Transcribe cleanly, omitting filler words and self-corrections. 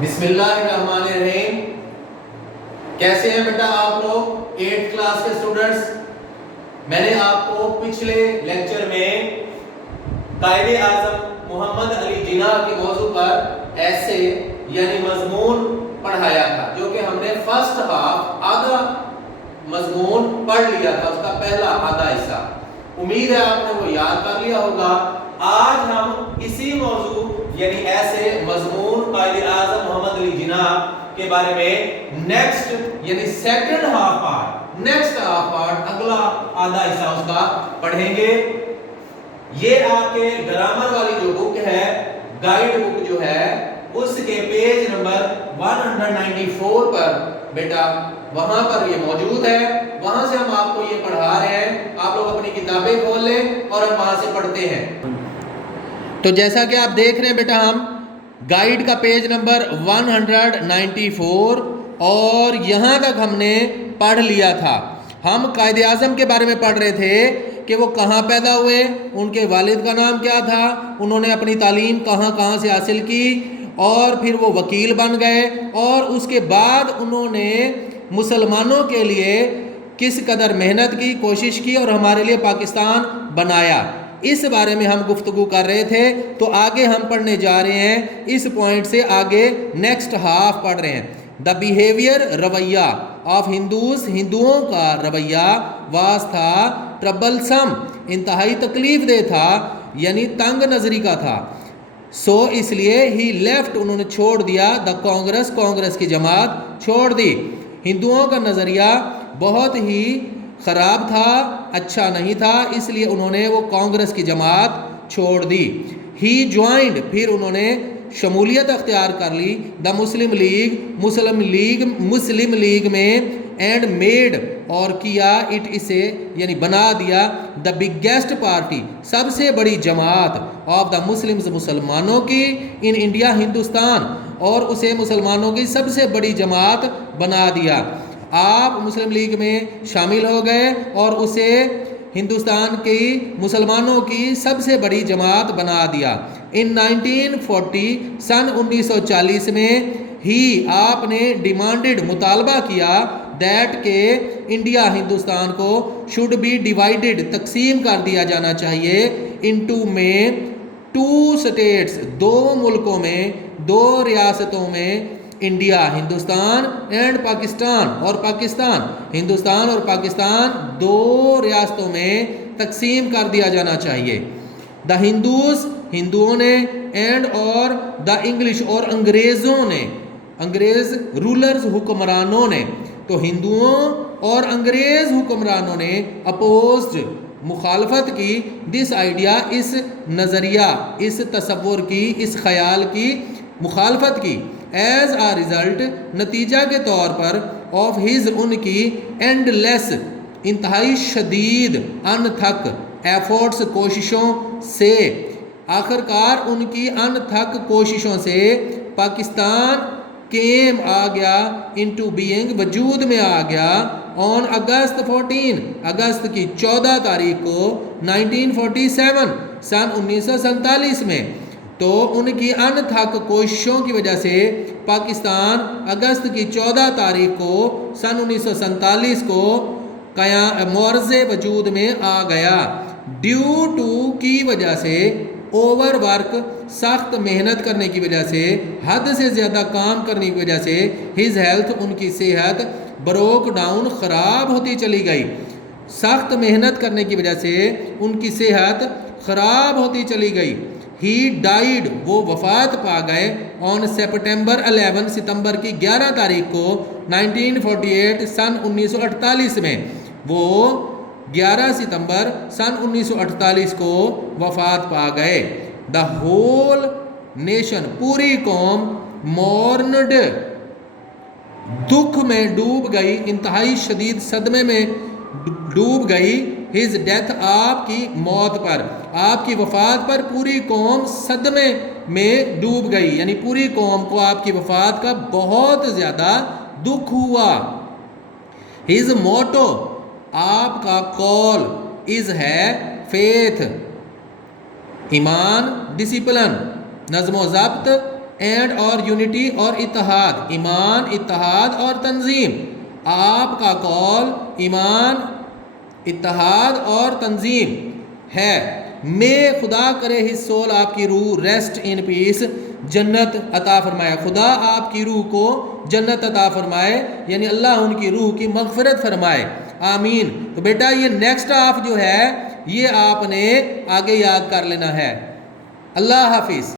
بسم اللہ الرحمن الرحیم. کیسے ہیں بیٹا آپ لوگ 8th کلاس کے اسٹوڈنٹس؟ میں نے آپ کو پچھلے لیکچر میں قائد اعظم محمد علی جناح کے موضوع پر ایسے یعنی مضمون پڑھایا تھا، جو کہ ہم نے فرسٹ ہاف آدھا مضمون پڑھ لیا تھا، اس کا پہلا آدھا حصہ. امید ہے آپ نے وہ یاد کر لیا ہوگا. آج ہم اسی موضوع یعنی ایسے مضمون قائد اعظم محمد علی جناح کے بارے میں نیکسٹ یعنی سیکنڈ ہاف پارٹ اگلا آدھا حصہ اس کا پڑھیں گے. یہ آپ کے گرامر والی جو بک ہے، گائیڈ بک جو ہے، اس کے پیج نمبر 194 پر بیٹا وہاں پر یہ موجود ہے. وہاں سے ہم آپ کو یہ پڑھا رہے ہیں. آپ لوگ اپنی کتابیں کھول لیں اور ہم وہاں سے پڑھتے ہیں. تو جیسا کہ آپ دیکھ رہے ہیں بیٹا، ہم گائیڈ کا پیج نمبر 194 اور یہاں تک ہم نے پڑھ لیا تھا. ہم قائد اعظم کے بارے میں پڑھ رہے تھے کہ وہ کہاں پیدا ہوئے، ان کے والد کا نام کیا تھا، انہوں نے اپنی تعلیم کہاں سے حاصل کی، اور پھر وہ وکیل بن گئے، اور اس کے بعد انہوں نے مسلمانوں کے لیے کس قدر محنت کی، کوشش کی اور ہمارے لیے پاکستان بنایا. اس بارے میں ہم گفتگو کر رہے تھے. تو آگے ہم پڑھنے جا رہے ہیں اس پوائنٹ سے آگے نیکسٹ ہاف پڑھ رہے ہیں. دا بیہیویئر رویہ آف ہندوؤں کا رویہ واز تھا ٹربلسم، انتہائی تکلیف دہ تھا، یعنی تنگ نظری کا تھا. سو اس لیے ہی لیفٹ، انہوں نے چھوڑ دیا، دا کانگریس کی جماعت چھوڑ دی. ہندوؤں کا نظریہ بہت ہی خراب تھا، اچھا نہیں تھا، اس لیے انہوں نے وہ کانگریس کی جماعت چھوڑ دی. ہی جوائنڈ، پھر انہوں نے شمولیت اختیار کر لی، دا مسلم لیگ میں، اینڈ میڈ، اور کیا، اٹ اسے یعنی بنا دیا، دا بگیسٹ پارٹی، سب سے بڑی جماعت، آف دا مسلمز، مسلمانوں کی، ان انڈیا، ہندوستان، اور اسے مسلمانوں کی سب سے بڑی جماعت بنا دیا. آپ مسلم لیگ میں شامل ہو گئے اور اسے ہندوستان کی مسلمانوں کی سب سے بڑی جماعت بنا دیا. ان 1940، سن 1940 میں، ہی آپ نے ڈیمانڈڈ، مطالبہ کیا، دیٹ کہ انڈیا، ہندوستان کو، شوڈ بی ڈیوائیڈڈ، تقسیم کر دیا جانا چاہیے، انٹو میں 2 اسٹیٹس، 2 ملکوں میں، 2 ریاستوں میں، انڈیا، ہندوستان، اینڈ پاکستان، اور پاکستان، ہندوستان اور پاکستان 2 ریاستوں میں تقسیم کر دیا جانا چاہیے. دا ہندوؤں نے، اینڈ، اور دا انگلش، اور انگریزوں نے، انگریز رولرز، حکمرانوں نے. تو ہندوؤں اور انگریز حکمرانوں نے اپوزڈ، مخالفت کی، دس آئیڈیا، اس نظریہ، اس تصور کی، اس خیال کی مخالفت کی. ایز آ ریزلٹ، نتیجہ کے طور پر، آف ہز، ان کی، اینڈ لیس، انتہائی شدید، ان تھک، ایفورٹس، کوششوں سے، آخرکار ان کی ان تھک کوششوں سے، پاکستان کیم، آ گیا، انٹو بینگ، وجود میں آ گیا، آن اگست 14، اگست کی 14 تاریخ کو، 1947، سن 1947 میں. تو ان کی ان تھک کوششوں کی وجہ سے پاکستان اگست کی 14 تاریخ کو، سن 1947 کو، معرض وجود میں آ گیا. ڈیو ٹو، کی وجہ سے، اوور ورک، سخت محنت کرنے کی وجہ سے، حد سے زیادہ کام کرنے کی وجہ سے، ہز ہیلتھ، ان کی صحت، بروک ڈاؤن، خراب ہوتی چلی گئی. سخت محنت کرنے کی وجہ سے ان کی صحت خراب ہوتی چلی گئی. ہی ڈائیڈ، وہ وفات پا گئے، آن سپٹمبر 11، ستمبر کی 11 تاریخ کو، 1948، سن 1948 میں. وہ 11 ستمبر سن 1948 کو وفات پا گئے. دا ہول نیشن، پوری قوم، مورنڈ، دکھ میں ڈوب گئی، انتہائی شدید صدمے میں ڈوب گئی، ہز ڈیتھ، آپ کی موت پر، آپ کی وفات پر پوری قوم صدمے میں ڈوب گئی، یعنی پوری قوم کو آپ کی وفات کا بہت زیادہ دکھ ہوا. ہز موٹو، آپ کا قول، از ہے، فیتھ، ایمان، ڈسپلن، نظم و ضبط، اینڈ اور یونٹی اور اتحاد، ایمان، اتحاد اور تنظیم. آپ کا قول ایمان، اتحاد اور تنظیم ہے. میں خدا کرے ہز سول، آپ کی روح ریسٹ ان پیس، جنت عطا فرمائے. خدا آپ کی روح کو جنت عطا فرمائے، یعنی اللہ ان کی روح کی مغفرت فرمائے. آمین. تو بیٹا یہ نیکسٹ آف جو ہے یہ آپ نے آگے یاد کر لینا ہے. اللہ حافظ.